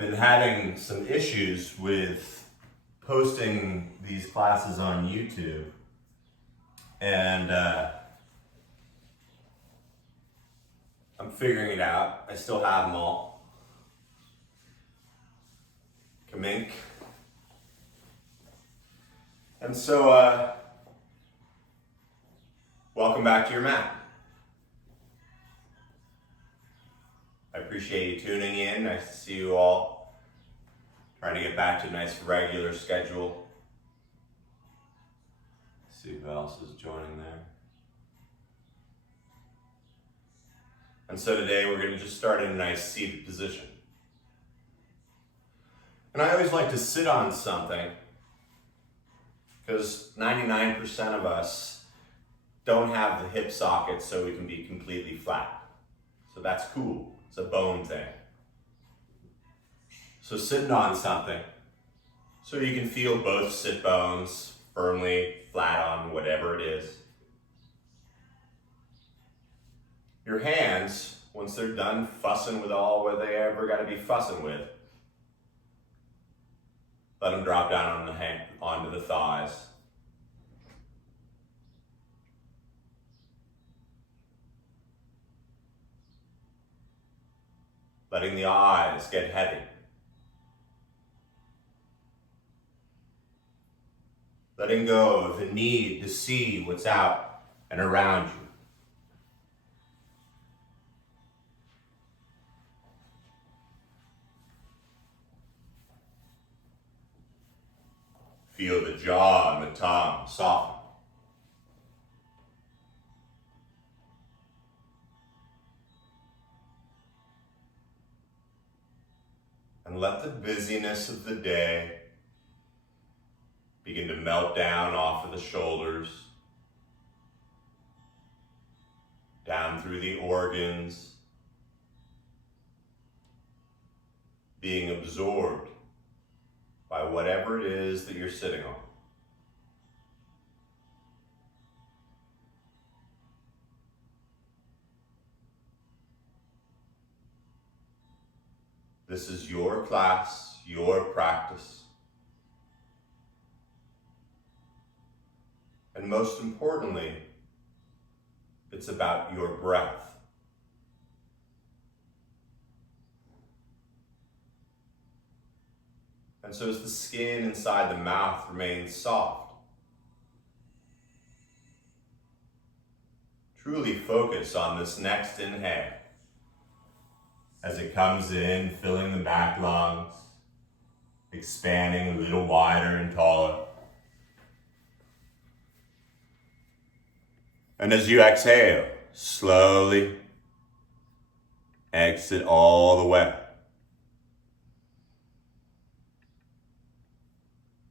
been having some issues with posting these classes on YouTube, and I'm figuring it out. I still have them all. Kamink. And so, welcome back to your mat. I appreciate you tuning in. Nice to see you all. Trying to get back to a nice regular schedule. Let's see who else is joining there. And so today we're going to just start in a nice seated position. And I always like to sit on something because 99% of us don't have the hip socket so we can be completely flat. So that's cool. It's a bone thing. So sitting on something so you can feel both sit bones firmly flat on whatever it is. Your hands, once they're done fussing with all what they ever got to be fussing with, let them drop down on onto the thighs. Letting the eyes get heavy. Letting go of the need to see what's out and around you. Feel the jaw and the tongue soften. And let the busyness of the day begin to melt down off of the shoulders, down through the organs, being absorbed by whatever it is that you're sitting on. This is your class, your practice. And most importantly, it's about your breath. And so as the skin inside the mouth remains soft, truly focus on this next inhale. As it comes in, filling the back lungs, expanding a little wider and taller. And as you exhale, slowly exit all the way.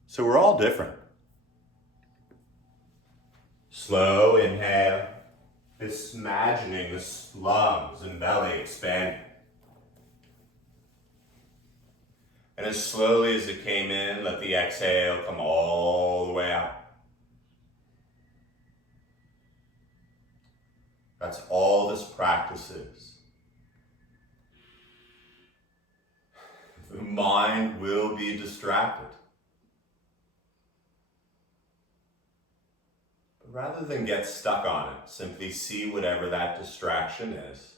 So we're all different. Slow inhale, this imagining the lungs and belly expanding. And as slowly as it came in, let the exhale come all the way out. That's all this practice is. The mind will be distracted. But rather than get stuck on it, simply see whatever that distraction is.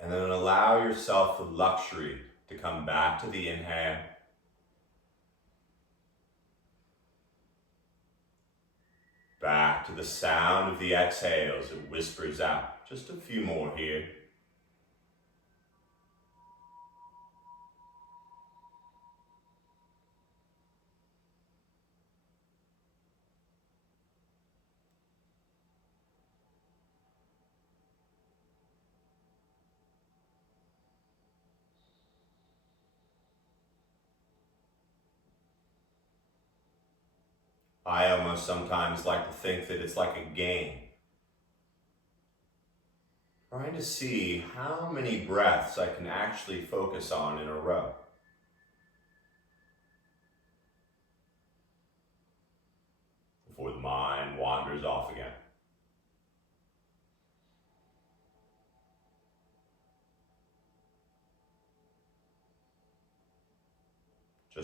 And then allow yourself the luxury to come back to the inhale. Back to the sound of the exhale as it whispers out. Just a few more here. I almost sometimes like to think that it's like a game. Trying to see how many breaths I can actually focus on in a row. Before the mind wanders off again.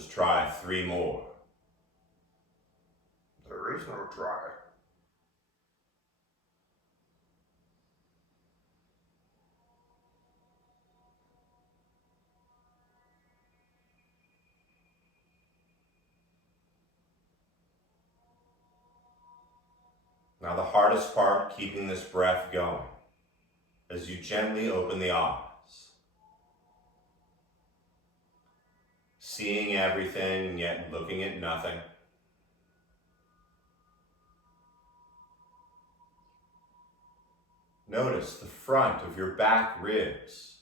just try 3 more. There is no try. Now the hardest part, keeping this breath going, as you gently open the eyes. Seeing everything and yet looking at nothing. Notice the front of your back ribs.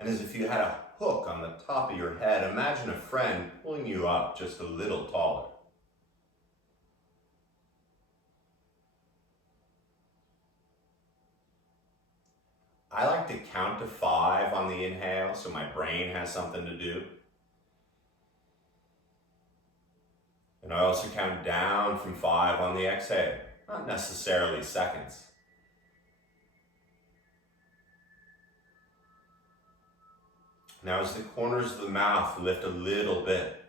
And as if you had a hook on the top of your head, imagine a friend pulling you up just a little taller. I like to count to 5 on the inhale so my brain has something to do. And I also count down from 5 on the exhale, not necessarily seconds. Now as the corners of the mouth lift a little bit,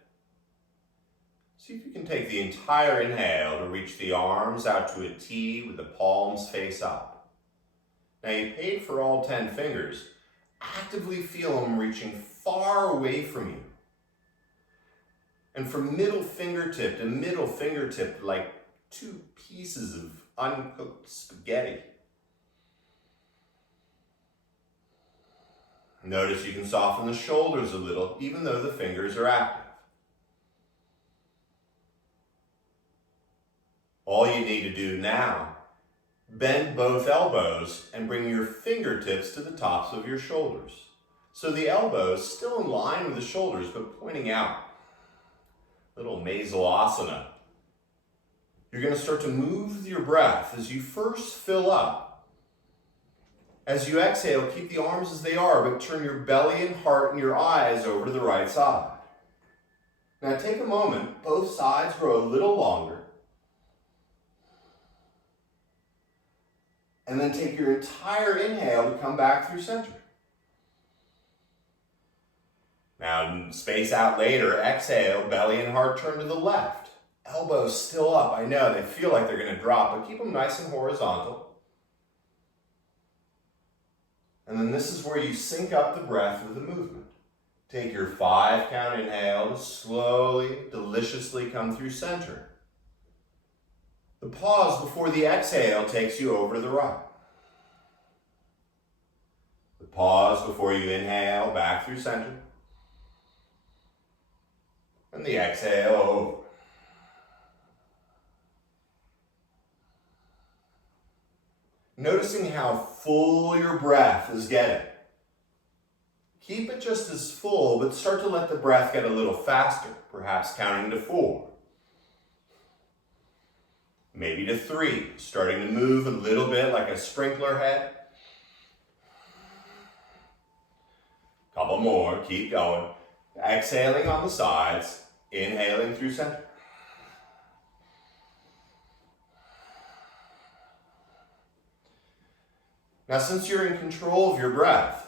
see if you can take the entire inhale to reach the arms out to a T with the palms face up. Now you paid for all 10 fingers. Actively feel them reaching far away from you. And from middle fingertip to middle fingertip, like 2 pieces of uncooked spaghetti. Notice you can soften the shoulders a little, even though the fingers are active. All you need to do now, bend both elbows and bring your fingertips to the tops of your shoulders. So the elbows still in line with the shoulders, but pointing out. Little Masalasana. You're going to start to move with your breath as you first fill up. As you exhale, keep the arms as they are, but turn your belly and heart and your eyes over to the right side. Now take a moment, both sides grow a little longer. And then take your entire inhale to come back through center. Now space out later, exhale, belly and heart turn to the left. Elbows still up, I know, they feel like they're going to drop, but keep them nice and horizontal. And then this is where you sync up the breath with the movement. Take your 5 count inhale to slowly, deliciously come through center. The pause before the exhale takes you over to the right. The pause before you inhale back through center. And the exhale over. Noticing how full your breath is getting. Keep it just as full, but start to let the breath get a little faster, perhaps counting to 4. Maybe to 3, starting to move a little bit like a sprinkler head. Couple more, keep going. Exhaling on the sides, inhaling through center. Now, since you're in control of your breath,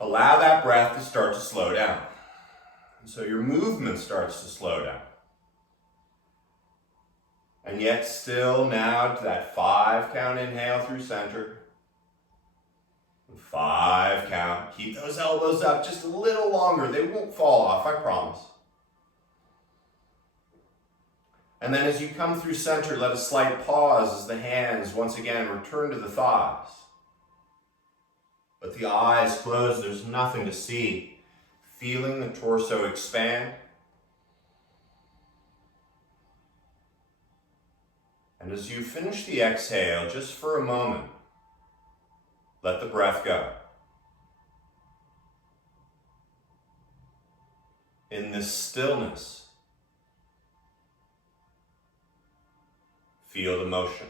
allow that breath to start to slow down. And so your movement starts to slow down. And yet still now to that 5 count inhale through center. 5 count. Keep those elbows up just a little longer. They won't fall off, I promise. And then as you come through center, let a slight pause as the hands once again return to the thighs. But the eyes closed, there's nothing to see. Feeling the torso expand. And as you finish the exhale, just for a moment, let the breath go. In this stillness, feel the motion.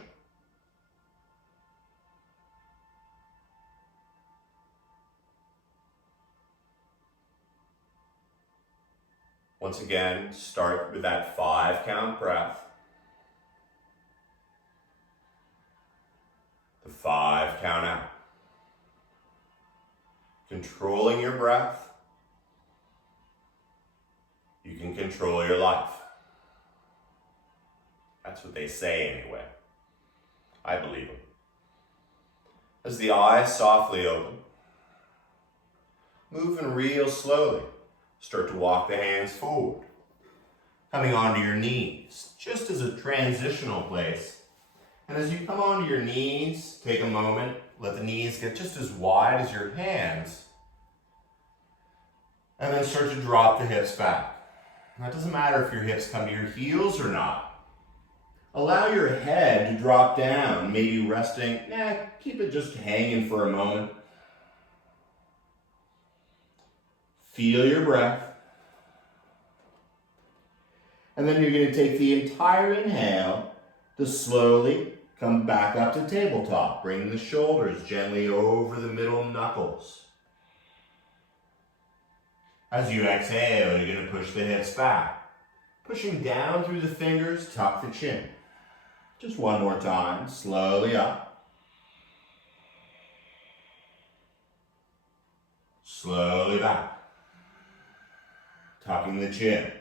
Once again, start with that 5 count breath. The 5 count out. Controlling your breath, you can control your life. That's what they say anyway. I believe them. As the eyes softly open, moving real slowly, start to walk the hands forward, coming onto your knees, just as a transitional place. And as you come onto your knees, take a moment, let the knees get just as wide as your hands, and then start to drop the hips back. Now, it doesn't matter if your hips come to your heels or not. Allow your head to drop down, maybe resting. Keep it just hanging for a moment. Feel your breath. And then you're going to take the entire inhale to slowly come back up to tabletop. Bring the shoulders gently over the middle knuckles. As you exhale, you're going to push the hips back. Pushing down through the fingers, tuck the chin. Just one more time, slowly up. Slowly back. Tucking the chin.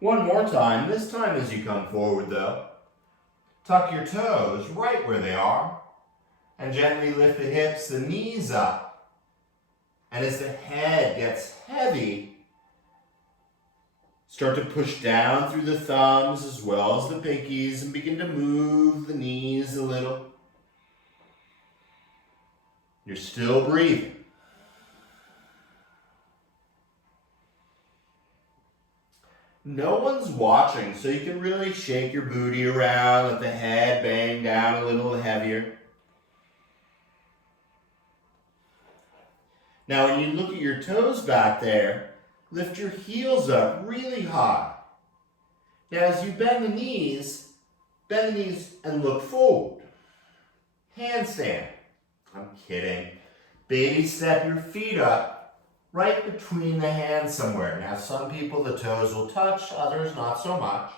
One more time, this time as you come forward though. Tuck your toes right where they are. And gently lift the hips, the knees up. And as the head gets heavy, start to push down through the thumbs as well as the pinkies and begin to move the knees a little. You're still breathing. No one's watching, so you can really shake your booty around, let the head bang down a little heavier. Now, when you look at your toes back there, lift your heels up really high. Now, as you bend the knees and look forward. Handstand. I'm kidding. Baby step your feet up right between the hands somewhere. Now, some people, the toes will touch, others not so much.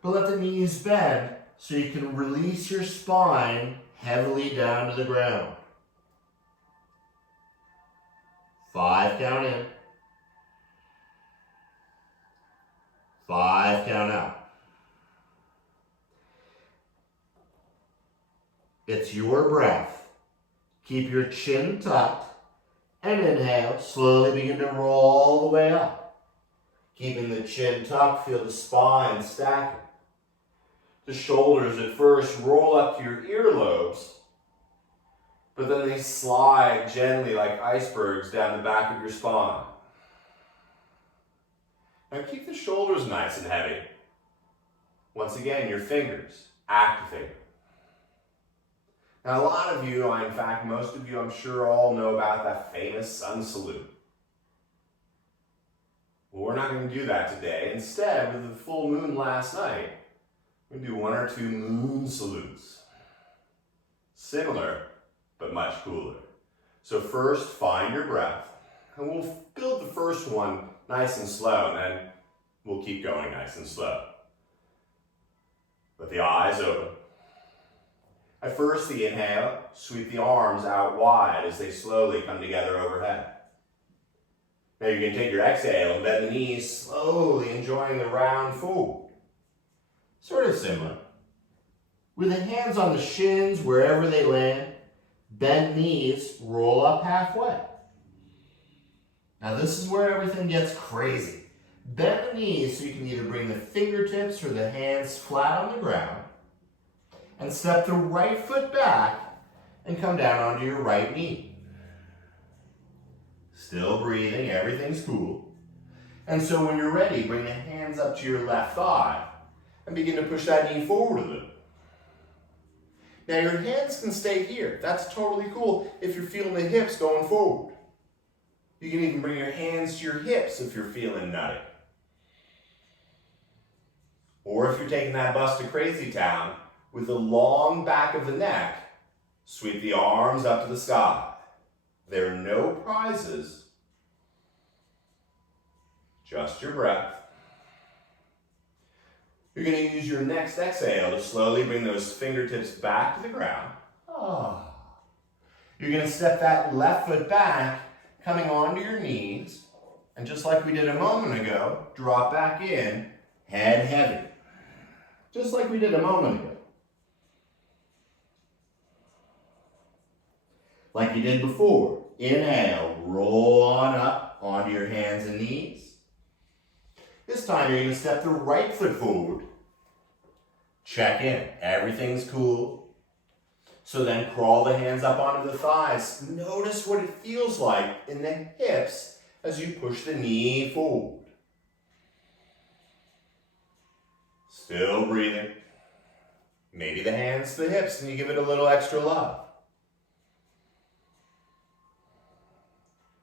But let the knees bend so you can release your spine heavily down to the ground. 5 count in. 5 count out. It's your breath. Keep your chin tucked and inhale. Slowly begin to roll all the way up. Keeping the chin tucked, feel the spine stacking. The shoulders at first roll up to your earlobes, but then they slide gently like icebergs down the back of your spine. Now keep the shoulders nice and heavy. Once again, your fingers activate. Now a lot of you, in fact most of you, I'm sure all know about that famous sun salute. Well, we're not going to do that today. Instead, with the full moon last night, we're going to do 1 or 2 moon salutes. Similar, but much cooler. So first, find your breath. And we'll build the first one nice and slow, and then we'll keep going nice and slow. With the eyes open. At first, the inhale, sweep the arms out wide as they slowly come together overhead. Now you're going to take your exhale and bend the knees, slowly enjoying the round forward. Sort of similar. With the hands on the shins wherever they land, bend knees, roll up halfway. Now this is where everything gets crazy. Bend the knees so you can either bring the fingertips or the hands flat on the ground, and step the right foot back and come down onto your right knee. Still breathing, everything's cool. And so when you're ready, bring the hands up to your left thigh and begin to push that knee forward a little. Now your hands can stay here. That's totally cool if you're feeling the hips going forward. You can even bring your hands to your hips if you're feeling nutty. Or if you're taking that bus to crazy town, with the long back of the neck, sweep the arms up to the sky. There are no prizes, just your breath. You're going to use your next exhale to slowly bring those fingertips back to the ground. You're going to step that left foot back, coming onto your knees, and just like we did a moment ago, drop back in, head heavy. Just like we did a moment ago. Like you did before. Inhale, roll on up onto your hands and knees. This time you're going to step the right foot forward. Check in. Everything's cool. So then crawl the hands up onto the thighs. Notice what it feels like in the hips as you push the knee forward. Still breathing. Maybe the hands to the hips and you give it a little extra love.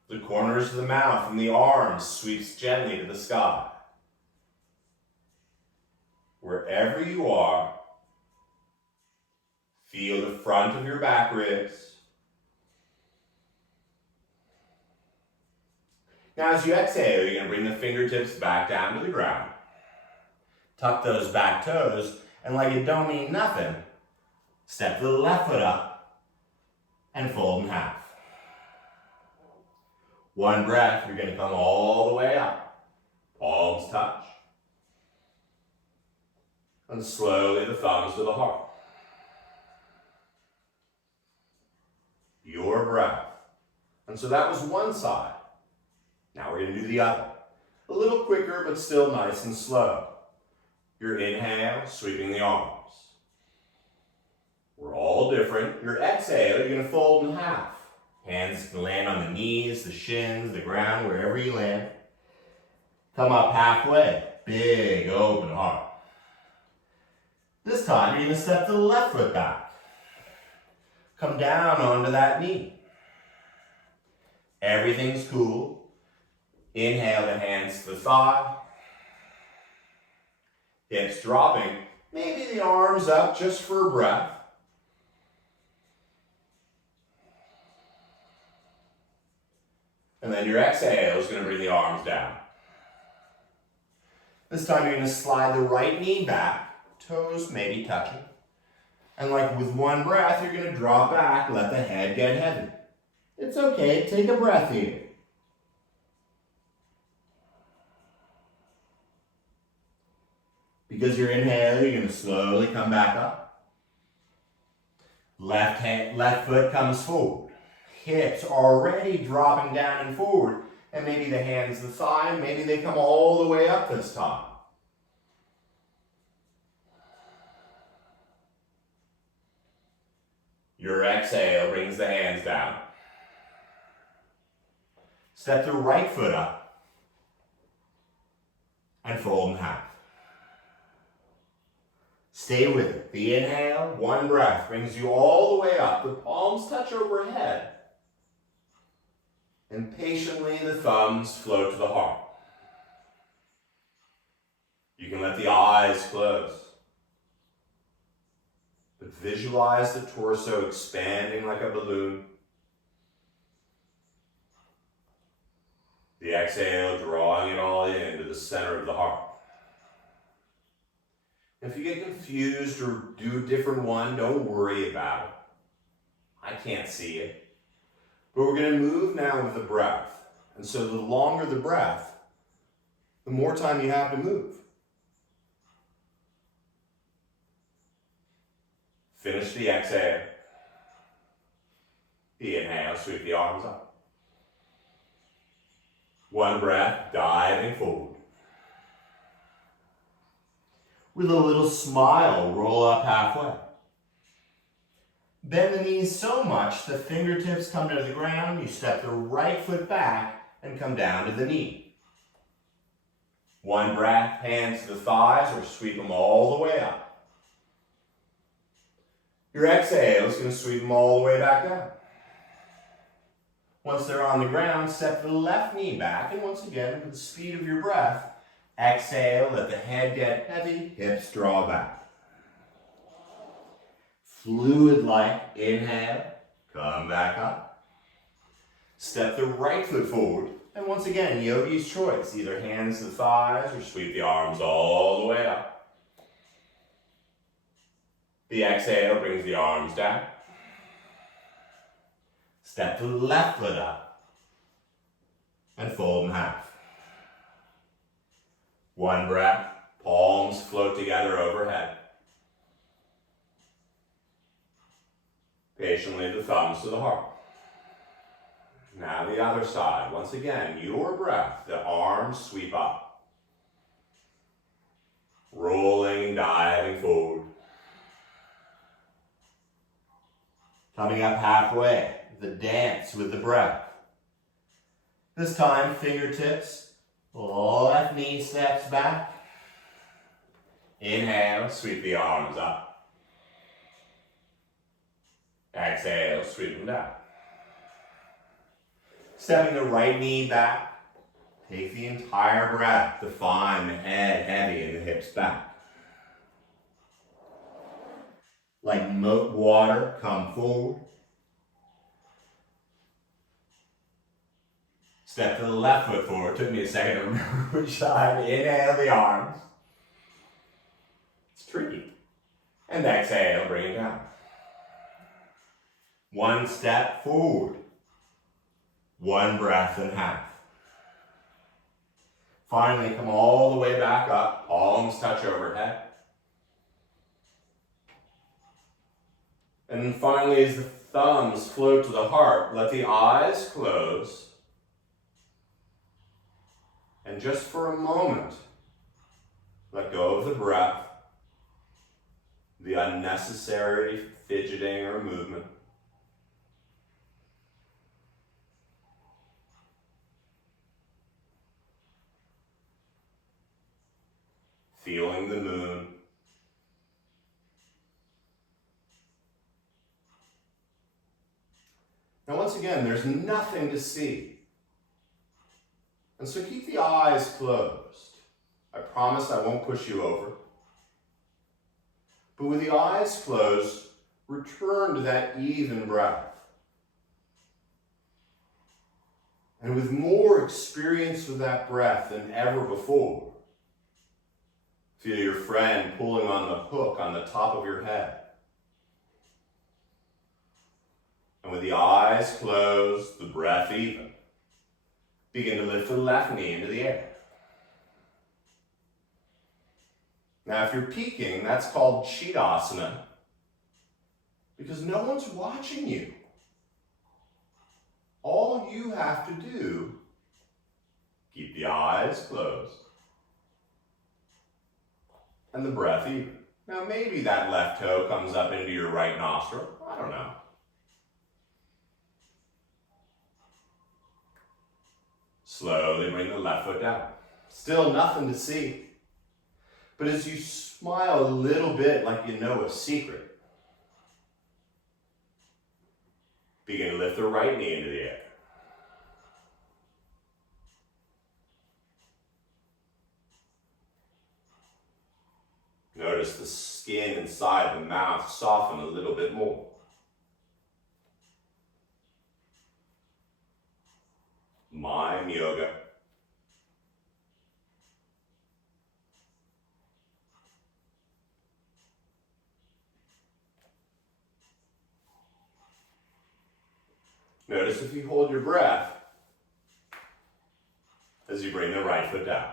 The corners of the mouth and the arms sweeps gently to the sky. Wherever you are, feel the front of your back ribs. Now as you exhale, you're going to bring the fingertips back down to the ground. Tuck those back toes, and like it don't mean nothing, step the left foot up and fold in half. One breath, you're going to come all the way up. Palms touch. And slowly the thumbs to the heart. Your breath. And so that was one side. Now we're going to do the other. A little quicker, but still nice and slow. Your inhale, sweeping the arms. We're all different. Your exhale, you're going to fold in half. Hands can land on the knees, the shins, the ground, wherever you land. Come up halfway. Big open heart. This time, you're going to step the left foot back. Come down onto that knee. Everything's cool. Inhale the hands to the thigh. Hips dropping. Maybe the arms up just for a breath. And then your exhale is going to bring the arms down. This time you're going to slide the right knee back. Toes maybe touching. And like with one breath, you're going to drop back, let the head get heavy. It's okay, take a breath here. Because you're inhaling, you're going to slowly come back up. Left foot comes forward. Hips already dropping down and forward. And maybe the hands to the thigh, maybe they come all the way up this time. Your exhale brings the hands down. Step the right foot up and fold in half. Stay with it. The inhale, one breath, brings you all the way up. The palms touch overhead. And patiently the thumbs float to the heart. You can let the eyes close. But visualize the torso expanding like a balloon. The exhale drawing it all into the center of the heart. If you get confused or do a different one, don't worry about it. I can't see it. But we're going to move now with the breath. And so the longer the breath, the more time you have to move. Finish the exhale. The inhale, sweep the arms up. One breath, diving forward. With a little smile, roll up halfway. Bend the knees so much the fingertips come to the ground. You step the right foot back and come down to the knee. One breath, hands to the thighs or sweep them all the way up. Your exhale is going to sweep them all the way back down. Once they're on the ground, step the left knee back, and once again, with the speed of your breath, exhale, let the head get heavy, hips draw back. Fluid-like, inhale, come back up. Step the right foot forward, and once again, yogi's choice, either hands to the thighs or sweep the arms all the way up. The exhale brings the arms down. Step the left foot up and fold in half. One breath, palms float together overhead. Patiently the thumbs to the heart. Now the other side. Once again, your breath, the arms sweep up. Rolling and diving forward. Coming up halfway, the dance with the breath. This time, fingertips, left knee steps back. Inhale, sweep the arms up. Exhale, sweep them down. Stepping the right knee back. Take the entire breath to find the head heavy and the hips back. Like water, come forward. Step to the left foot forward. Took me a second to remember which side. Inhale the arms. It's tricky. And exhale, bring it down. One step forward. One breath in half. Finally, come all the way back up. Palms touch overhead. And then finally, as the thumbs float to the heart, let the eyes close. And just for a moment, let go of the breath, the unnecessary fidgeting or movement. Feeling the moon. Now once again, there's nothing to see. And so keep the eyes closed. I promise I won't push you over. But with the eyes closed, return to that even breath. And with more experience with that breath than ever before, feel your friend pulling on the hook on the top of your head. And with the eyes closed, the breath even, begin to lift the left knee into the air. Now, if you're peeking, that's called Shavasana, because no one's watching you. All you have to do, keep the eyes closed, and the breath even. Now, maybe that left toe comes up into your right nostril. I don't know. Slowly bring the left foot down. Still nothing to see. But as you smile a little bit like you know a secret, begin to lift the right knee into the air. Notice the skin inside the mouth soften a little bit more. Mime yoga. Notice if you hold your breath as you bring the right foot down.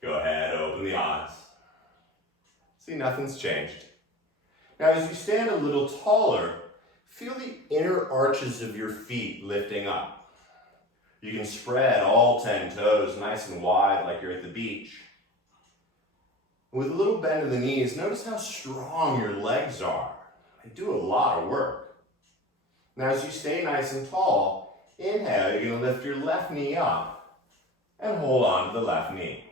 Go ahead, open the eyes. See, nothing's changed. Now, as you stand a little taller, feel the inner arches of your feet lifting up. You can spread all 10 toes nice and wide like you're at the beach. With a little bend of the knees, notice how strong your legs are. They do a lot of work. Now, as you stay nice and tall, inhale, you're going to lift your left knee up and hold on to the left knee.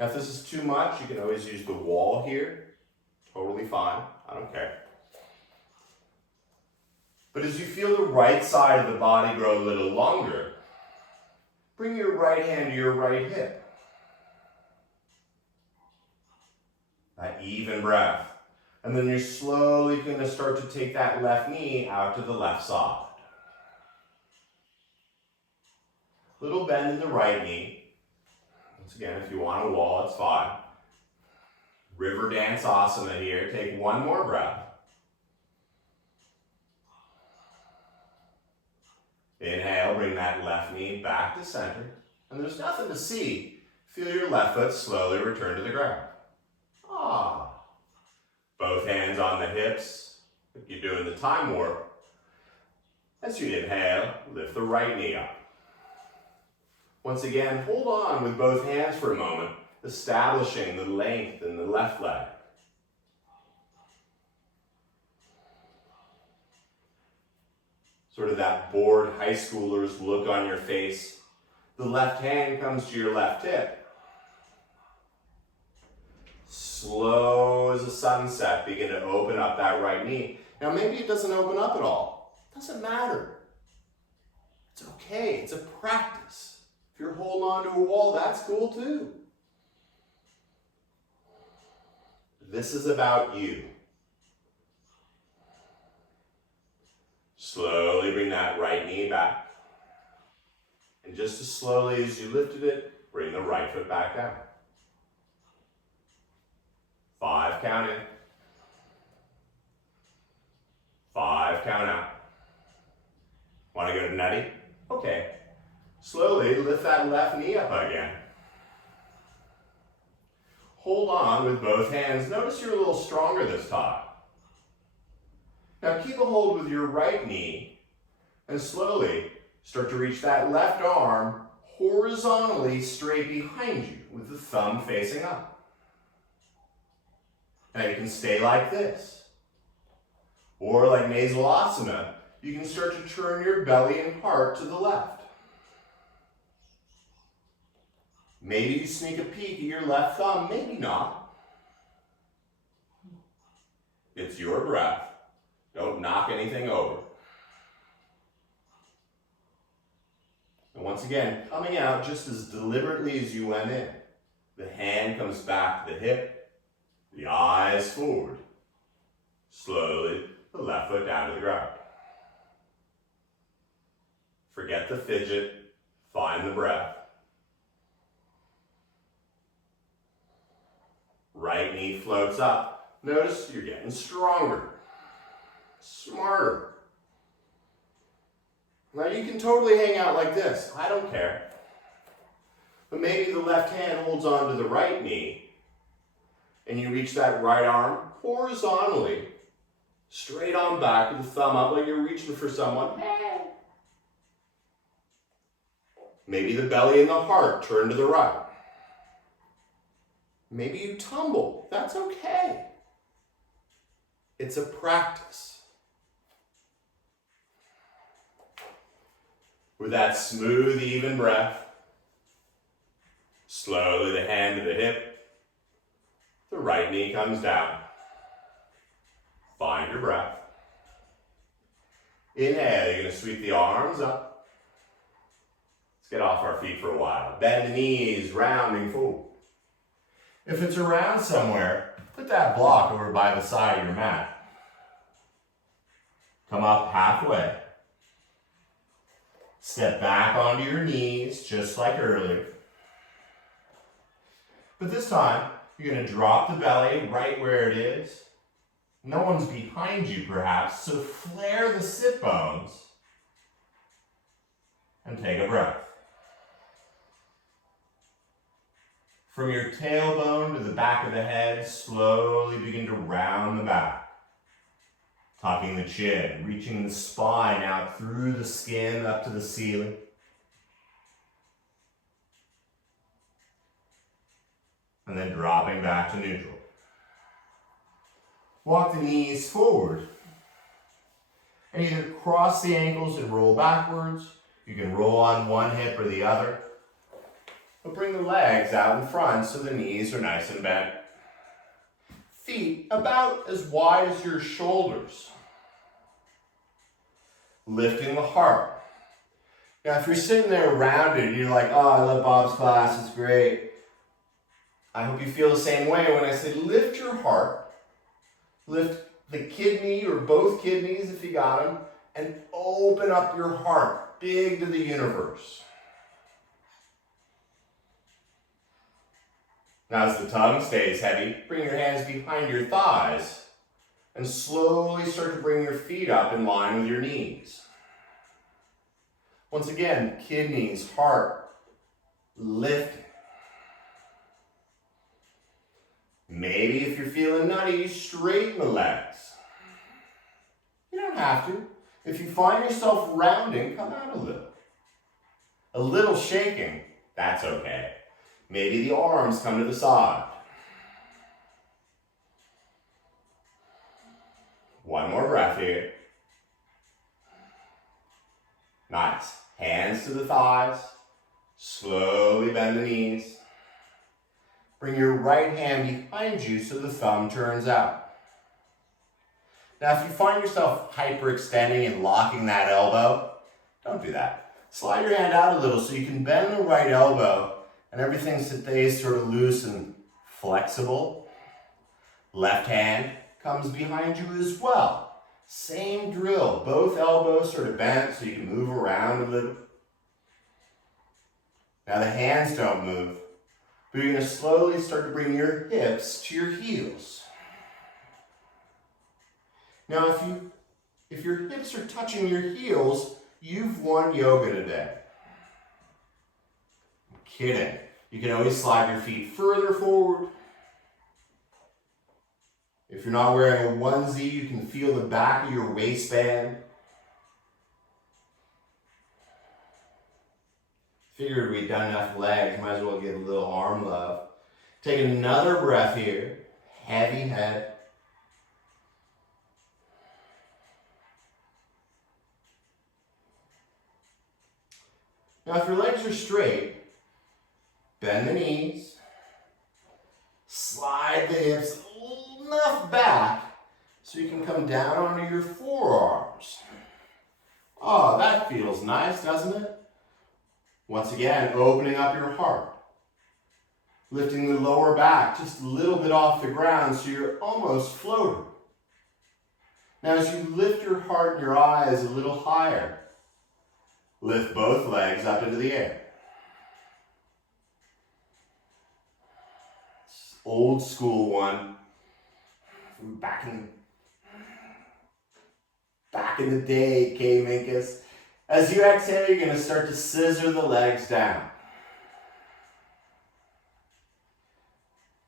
Now, if this is too much, you can always use the wall here. Totally fine. I don't care. But as you feel the right side of the body grow a little longer, bring your right hand to your right hip. That even breath. And then you're slowly going to start to take that left knee out to the left side. Little bend in the right knee. Once again, if you want a wall, it's fine. River dance asana here. Take one more breath. inhale, bring that left knee back to center. And there's nothing to see. Feel your left foot slowly return to the ground. Ah. Both hands on the hips, like you're doing the time warp. As you inhale, lift the right knee up. Once again, hold on with both hands for a moment, establishing the length in the left leg. Sort of that bored high schooler's look on your face. The left hand comes to your left hip. Slow as a sunset, begin to open up that right knee. Now maybe it doesn't open up at all. Doesn't matter. It's okay, it's a practice. If you're holding on to a wall, that's cool too. This is about you. Slowly bring that right knee back. And just as slowly as you lifted it, bring the right foot back down. 5 count in. 5 count out. Want to go to nutty? Okay. Slowly lift that left knee up again. Hold on with both hands. Notice you're a little stronger this time. Now keep a hold with your right knee and slowly start to reach that left arm horizontally straight behind you with the thumb facing up. Now you can stay like this. Or like nasal asana, you can start to turn your belly and heart to the left. Maybe you sneak a peek at your left thumb, maybe not. It's your breath. Don't knock anything over. And once again, coming out just as deliberately as you went in. The hand comes back to the hip, the eyes forward. Slowly, the left foot down to the ground. Forget the fidget, find the breath. Right knee floats up. Notice you're getting stronger, smarter. Now you can totally hang out like this. I don't care. But maybe the left hand holds on to the right knee and you reach that right arm horizontally, straight on back with the thumb up like you're reaching for someone. Hey. Maybe the belly and the heart turn to the right. Maybe you tumble. That's okay. It's a practice. With that smooth, even breath, slowly the hand to the hip, the right knee comes down. Find your breath. Inhale, you're going to sweep the arms up. Let's get off our feet for a while. Bend the knees, rounding forward. If it's around somewhere, put that block over by the side of your mat. Come up halfway. Step back onto your knees, just like earlier. But this time, you're going to drop the belly right where it is. No one's behind you, perhaps, so flare the sit bones and take a breath. From your tailbone to the back of the head, slowly begin to round the back. Tucking the chin, reaching the spine out through the skin up to the ceiling. And then dropping back to neutral. Walk the knees forward. And either cross the ankles and roll backwards. You can roll on one hip or the other. But bring the legs out in front so the knees are nice and bent. Feet about as wide as your shoulders. Lifting the heart. Now if you're sitting there rounded and you're like, oh, I love Bob's class, it's great. I hope you feel the same way when I say lift your heart. Lift the kidney or both kidneys if you got them. And open up your heart big to the universe. Now as the tongue stays heavy, bring your hands behind your thighs and slowly start to bring your feet up in line with your knees. Once again, kidneys, heart, lifting. Maybe if you're feeling nutty, straighten the legs. You don't have to. If you find yourself rounding, come out a little. A little shaking, that's okay. Maybe the arms come to the side. One more breath here. Nice. Hands to the thighs. Slowly bend the knees. Bring your right hand behind you so the thumb turns out. Now, if you find yourself hyperextending and locking that elbow, don't do that. Slide your hand out a little so you can bend the right elbow and everything stays sort of loose and flexible. Left hand comes behind you as well. Same drill. Both elbows sort of bent so you can move around a little. Now the hands don't move, but you're going to slowly start to bring your hips to your heels. Now if your hips are touching your heels, you've won yoga today. I'm kidding. You can always slide your feet further forward. If you're not wearing a onesie, you can feel the back of your waistband. Figured we'd done enough legs, might as well get a little arm love. Take another breath here. Heavy head. Now if your legs are straight, bend the knees, slide the hips enough back so you can come down onto your forearms. Oh, that feels nice, doesn't it? Once again, opening up your heart. Lifting the lower back just a little bit off the ground so you're almost floating. Now as you lift your heart and your eyes a little higher, lift both legs up into the air. Old school one from back in the day, K-Minkus. As you exhale, you're going to start to scissor the legs down.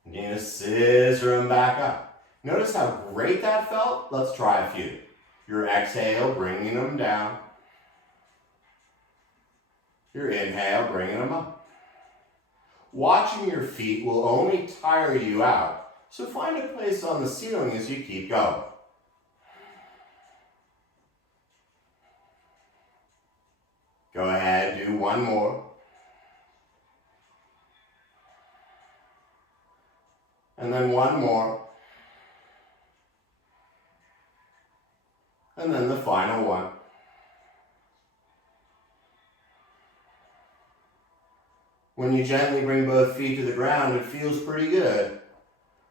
You're going to scissor them back up. Notice how great that felt? Let's try a few. Your exhale, bringing them down. Your inhale, bringing them up. Watching your feet will only tire you out, so find a place on the ceiling as you keep going. Go ahead, do one more. And then one more. And then the final one. When you gently bring both feet to the ground, it feels pretty good.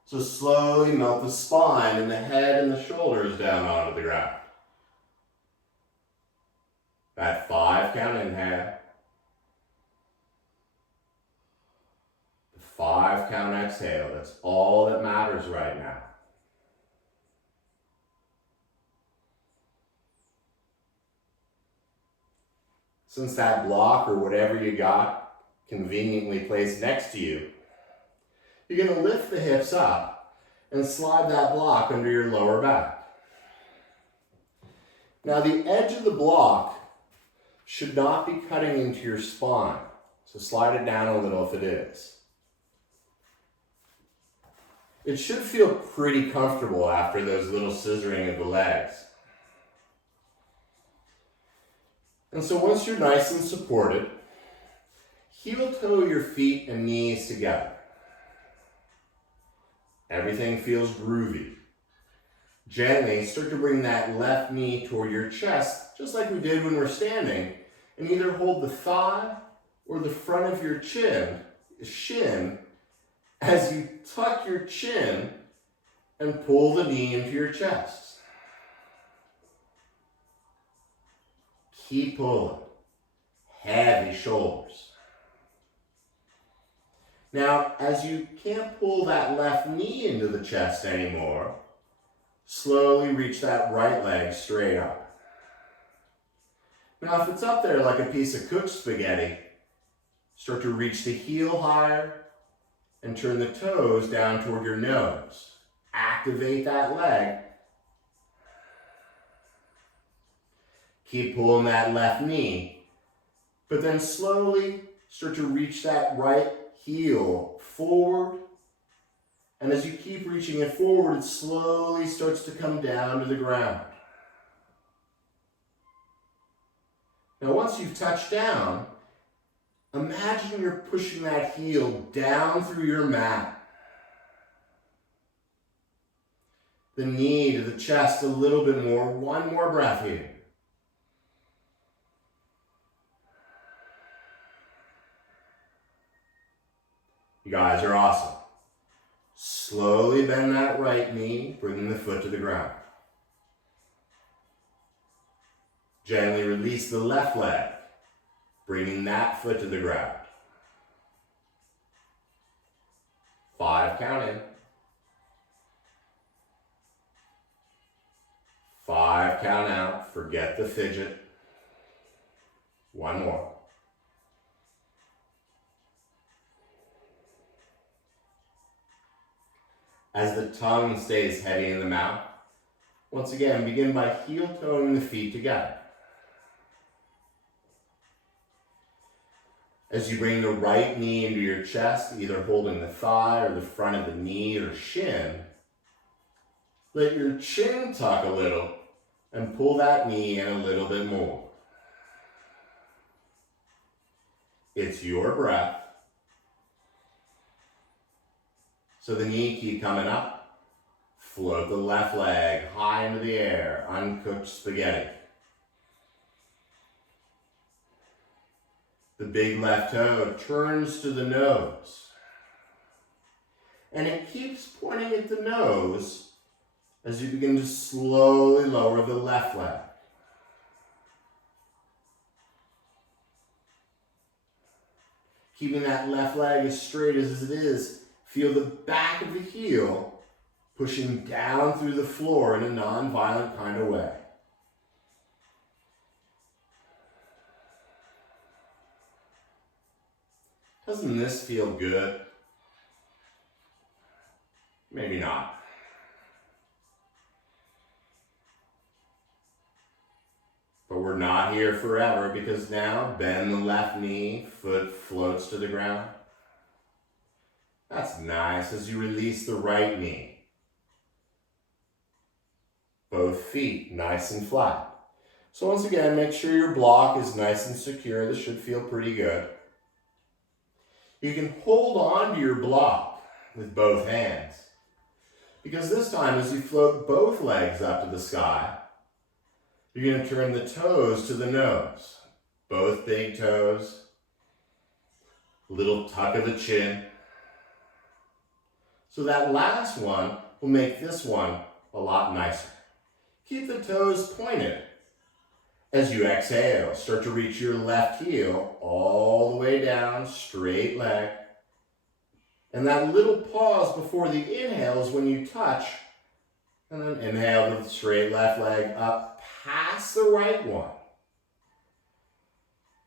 So slowly melt the spine and the head and the shoulders down onto the ground. That 5 count inhale. The 5 count exhale. That's all that matters right now. Since that block or whatever you got conveniently placed next to you, you're going to lift the hips up and slide that block under your lower back. Now the edge of the block should not be cutting into your spine, so slide it down a little if it is. It should feel pretty comfortable after those little scissoring of the legs. And so once you're nice and supported, heel toe your feet and knees together. Everything feels groovy. Gently start to bring that left knee toward your chest, just like we did when we're standing, and either hold the thigh or the front of your shin, as you tuck your chin and pull the knee into your chest. Keep pulling. Heavy shoulders. Now, as you can't pull that left knee into the chest anymore, slowly reach that right leg straight up. Now if it's up there like a piece of cooked spaghetti, start to reach the heel higher and turn the toes down toward your nose. Activate that leg. Keep pulling that left knee, but then slowly start to reach that right heel forward. And as you keep reaching it forward, it slowly starts to come down to the ground. Now once you've touched down, imagine you're pushing that heel down through your mat. The knee to the chest a little bit more. One more breath here. You guys are awesome. Slowly bend that right knee, bringing the foot to the ground. Gently release the left leg, bringing that foot to the ground. 5, count in. 5, count out. Forget the fidget. 1 more. As the tongue stays heavy in the mouth, once again, begin by heel-toeing the feet together. As you bring the right knee into your chest, either holding the thigh or the front of the knee or shin, let your chin tuck a little and pull that knee in a little bit more. It's your breath. So the knee keep coming up. Float the left leg high into the air, uncooked spaghetti. The big left toe turns to the nose. And it keeps pointing at the nose as you begin to slowly lower the left leg. Keeping that left leg as straight as it is, feel the back of the heel pushing down through the floor in a non-violent kind of way. Doesn't this feel good? Maybe not. But we're not here forever, because now bend the left knee, foot floats to the ground. That's nice. As you release the right knee. Both feet nice and flat. So once again, make sure your block is nice and secure. This should feel pretty good. You can hold on to your block with both hands, because this time as you float both legs up to the sky, you're going to turn the toes to the nose. Both big toes. Little tuck of the chin. So that last one will make this one a lot nicer. Keep the toes pointed. As you exhale, start to reach your left heel all the way down, straight leg. And that little pause before the inhale is when you touch. And then inhale the straight left leg up past the right one.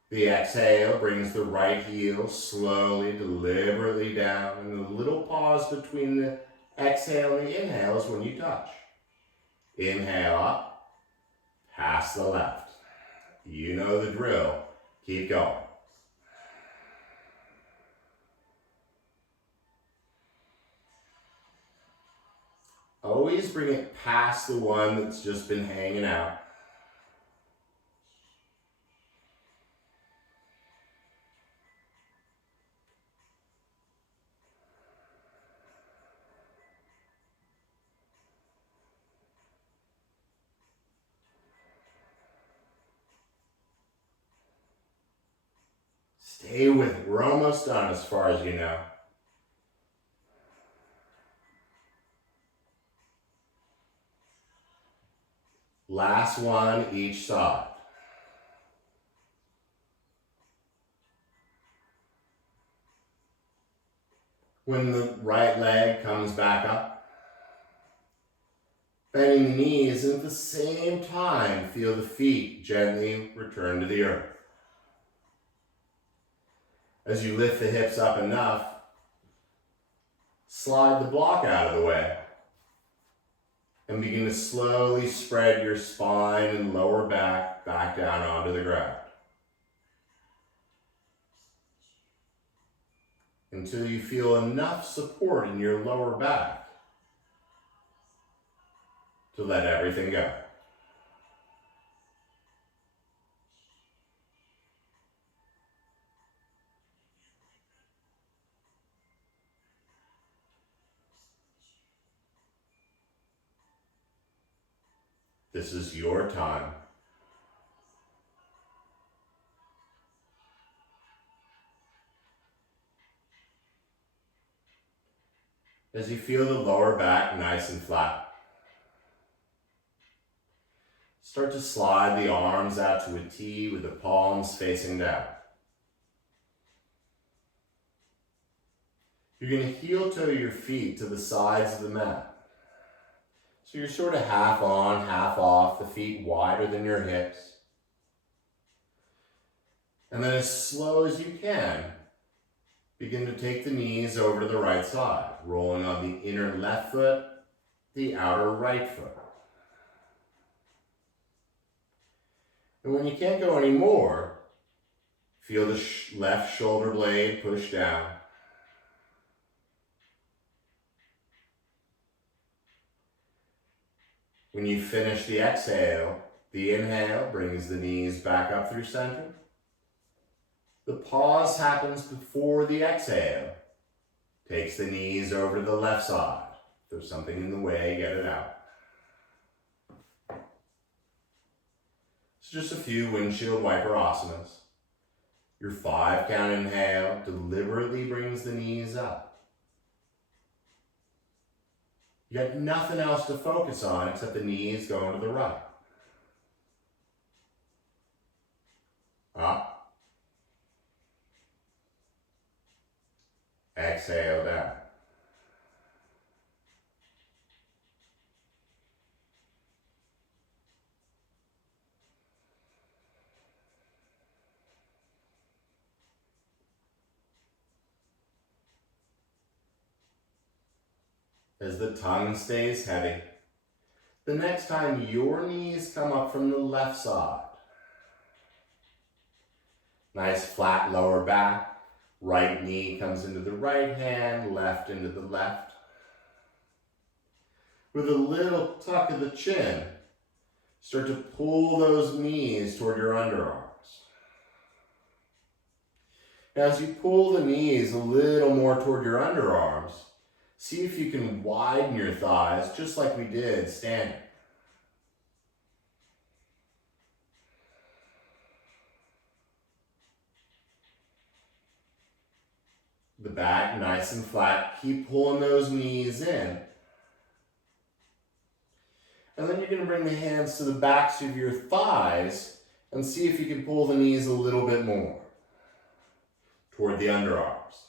The exhale brings the right heel slowly, deliberately down. And the little pause between the exhale and the inhale is when you touch. Inhale up, past the left. You know the drill. Keep going. Always bring it past the one that's just been hanging out. Stay with it. We're almost done as far as you know. Last one each side. When the right leg comes back up, Bending the knees, and at the same time, feel the feet gently return to the earth. As you lift the hips up enough, slide the block out of the way and begin to slowly spread your spine and lower back down onto the ground until you feel enough support in your lower back to let everything go. This is your time. As you feel the lower back nice and flat, start to slide the arms out to a T with the palms facing down. You're going to heel toe your feet to the sides of the mat. So you're sort of half on, half off, the feet wider than your hips. And then as slow as you can, begin to take the knees over to the right side, rolling on the inner left foot, the outer right foot. And when you can't go anymore, feel the left shoulder blade push down. When you finish the exhale, the inhale brings the knees back up through center. The pause happens before the exhale. Takes the knees over to the left side. If there's something in the way, get it out. It's just a few windshield wiper asanas. Your 5 count inhale deliberately brings the knees up. You got nothing else to focus on except the knees going to the right. Up. Exhale down. As the tongue stays heavy, the next time your knees come up from the left side, nice flat lower back, right knee comes into the right hand, left into the left. With a little tuck of the chin, start to pull those knees toward your underarms. Now as you pull the knees a little more toward your underarms, see if you can widen your thighs just like we did standing. The back nice and flat. Keep pulling those knees in. And then you're going to bring the hands to the backs of your thighs and see if you can pull the knees a little bit more toward the underarms.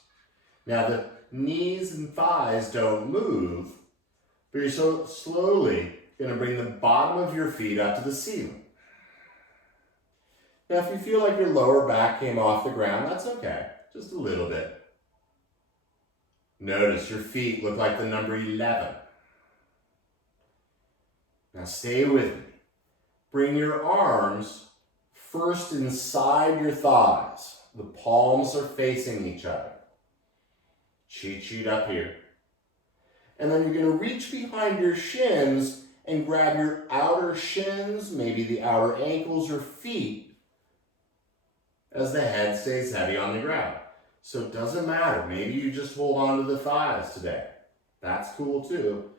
Now the knees and thighs don't move, but you're so slowly going to bring the bottom of your feet up to the ceiling. Now if you feel like your lower back came off the ground, that's okay, just a little bit. Notice your feet look like the number 11. Now stay with me. Bring your arms first inside your thighs. The palms are facing each other. Cheat sheet up here. And then you're going to reach behind your shins and grab your outer shins, maybe the outer ankles or feet, as the head stays heavy on the ground. So it doesn't matter. Maybe you just hold on to the thighs today. That's cool too.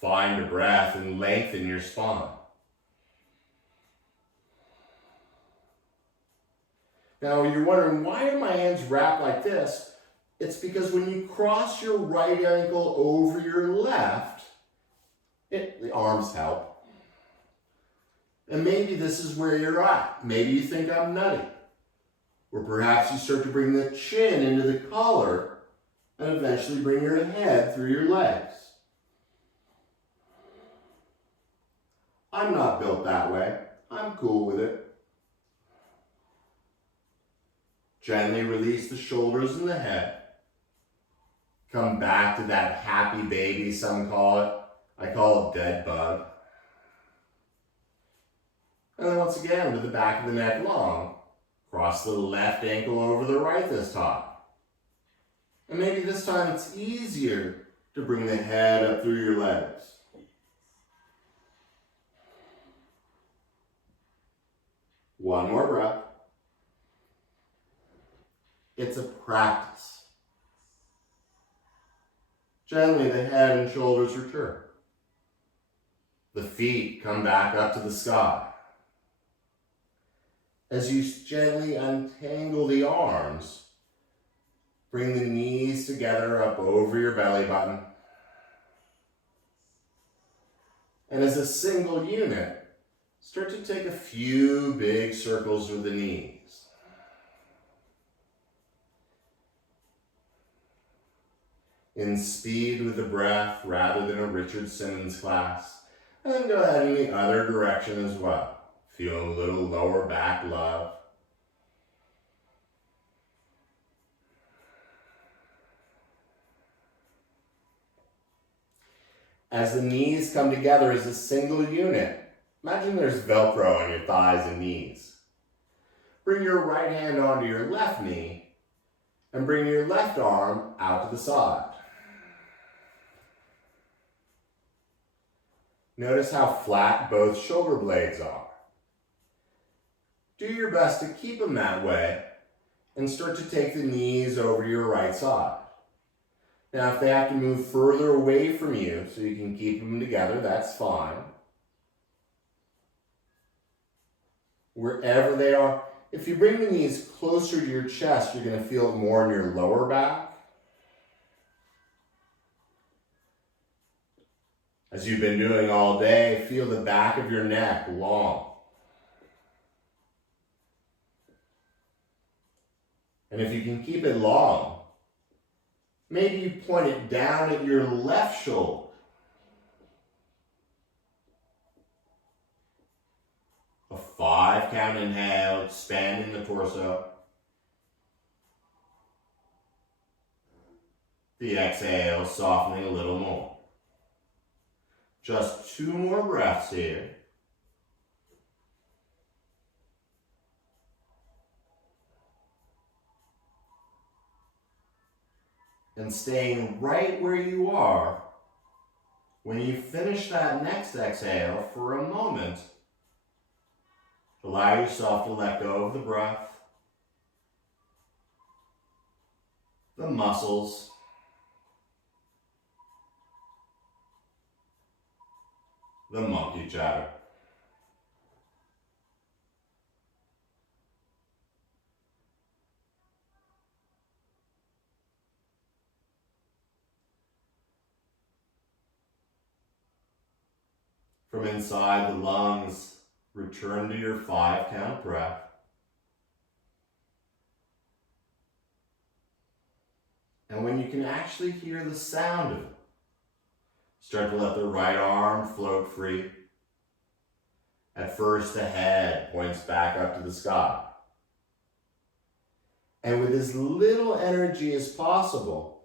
Find a breath and lengthen your spine. Now you're wondering, why are my hands wrapped like this? It's because when you cross your right ankle over your left, the arms help. And maybe this is where you're at. Maybe you think I'm nutty. Or perhaps you start to bring the chin into the collar and eventually bring your head through your legs. I'm not built that way. I'm cool with it. Gently release the shoulders and the head. Come back to that happy baby, some call it. I call it dead bug. And then once again, with the back of the neck long, cross the left ankle over the right this time. And maybe this time it's easier to bring the head up through your legs. One more breath. It's a practice. Gently, the head and shoulders return. The feet come back up to the sky. As you gently untangle the arms, bring the knees together up over your belly button. And as a single unit, start to take a few big circles with the knees. In speed with the breath rather than a Richard Simmons class. And then go ahead in the other direction as well. Feel a little lower back love. As the knees come together as a single unit, imagine there's Velcro on your thighs and knees. Bring your right hand onto your left knee and bring your left arm out to the side. Notice how flat both shoulder blades are. Do your best to keep them that way and start to take the knees over to your right side. Now, if they have to move further away from you so you can keep them together, that's fine. Wherever they are, if you bring the knees closer to your chest, you're going to feel it more in your lower back. As you've been doing all day, feel the back of your neck long. And if you can keep it long, maybe you point it down at your left shoulder. A 5 count inhale, expanding the torso. The exhale, softening a little more. Just 2 more breaths here. And staying right where you are, when you finish that next exhale for a moment, allow yourself to let go of the breath, the muscles, the monkey chatter. From inside the lungs, return to your 5 count breath. And when you can actually hear the sound of it, start to let the right arm float free. At first, the head points back up to the sky. And with as little energy as possible,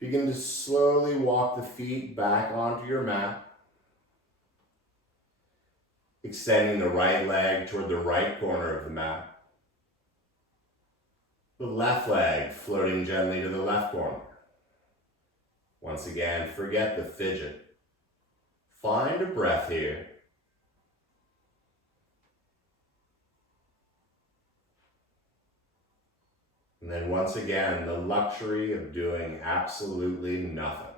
begin to slowly walk the feet back onto your mat. Extending the right leg toward the right corner of the mat. The left leg floating gently to the left corner. Once again, forget the fidget. Find a breath here. And then once again, the luxury of doing absolutely nothing.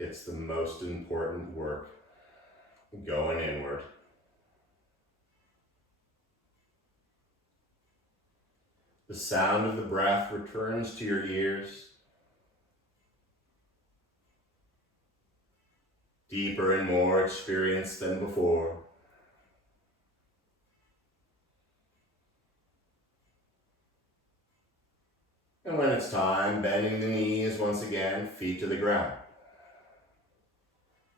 It's the most important work, going inward. The sound of the breath returns to your ears. deeper and more experienced than before. And when it's time, bending the knees once again, feet to the ground.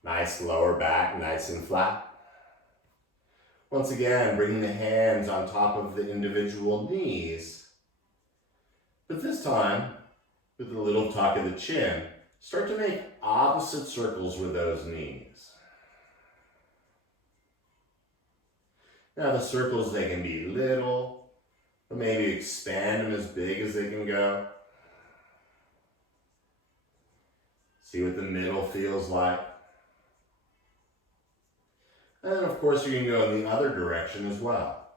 Nice lower back, nice and flat. Once again, bringing the hands on top of the individual knees. But this time, with a little tuck of the chin, start to make opposite circles with those knees. Now the circles, they can be little, but maybe expand them as big as they can go. See what the middle feels like. And then of course you can go in the other direction as well.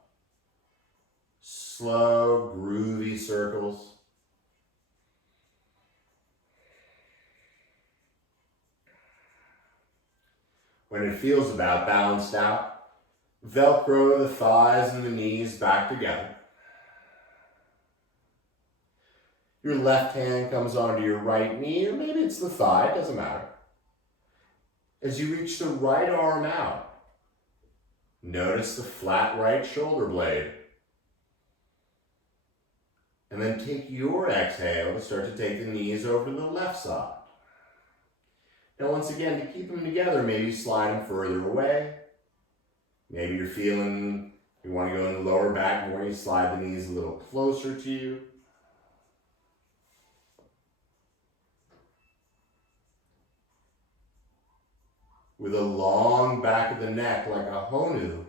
Slow, groovy circles. When it feels about balanced out, Velcro the thighs and the knees back together. Your left hand comes onto your right knee, or maybe it's the thigh, it doesn't matter. As you reach the right arm out, notice the flat right shoulder blade. And then take your exhale to start to take the knees over to the left side. Now once again, to keep them together, maybe slide them further away. Maybe you're feeling you want to go in the lower back more, you slide the knees a little closer to you. With a long back of the neck like a honu,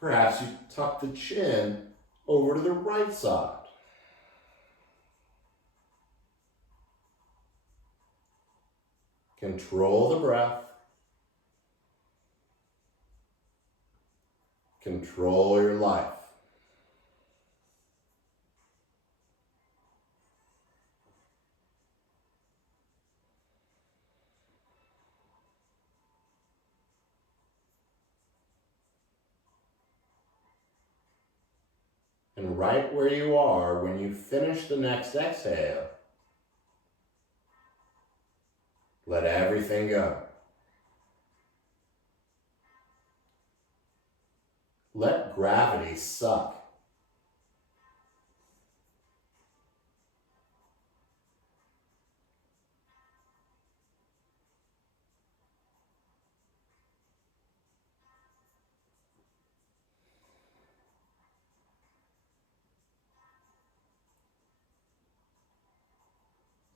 perhaps you tuck the chin over to the right side. Control the breath. Control your life. And right where you are, when you finish the next exhale, let everything go. Let gravity suck.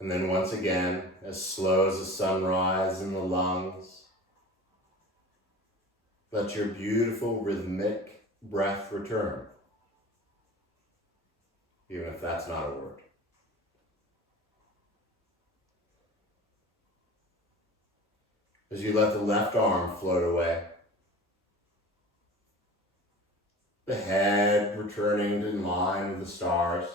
And then once again, as slow as the sunrise in the lungs, let your beautiful rhythmic breath return, even if that's not a word. As you let the left arm float away, the head returning in line with the stars.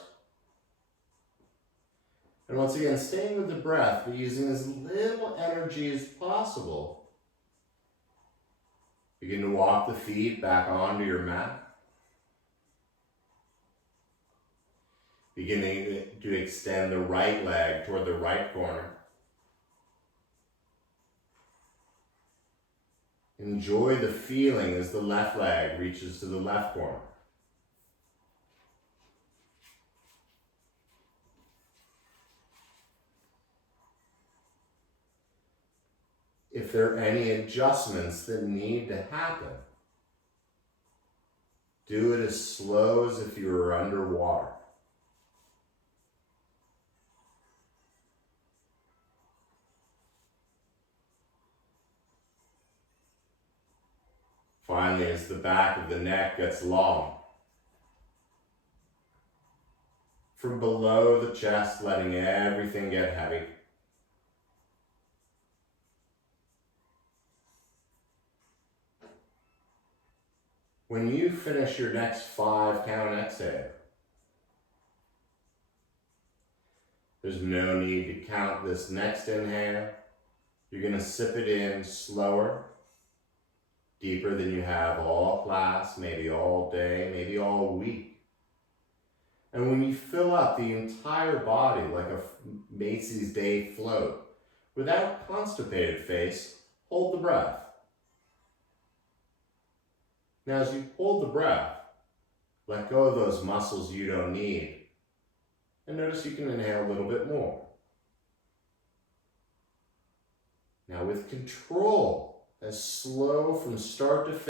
And once again, staying with the breath, but using as little energy as possible. Begin to walk the feet back onto your mat. Beginning to extend the right leg toward the right corner. Enjoy the feeling as the left leg reaches to the left corner. If there are any adjustments that need to happen, do it as slow as if you were underwater. Finally, as the back of the neck gets long, from below the chest, letting everything get heavy. When you finish your next 5 count exhale, there's no need to count this next inhale. You're going to sip it in slower, deeper than you have all class, maybe all day, maybe all week. And when you fill up the entire body like a Macy's Day float, Without constipated face, hold the breath. Now as you hold the breath, let go of those muscles you don't need. And notice you can inhale a little bit more. Now with control, as slow from start to finish,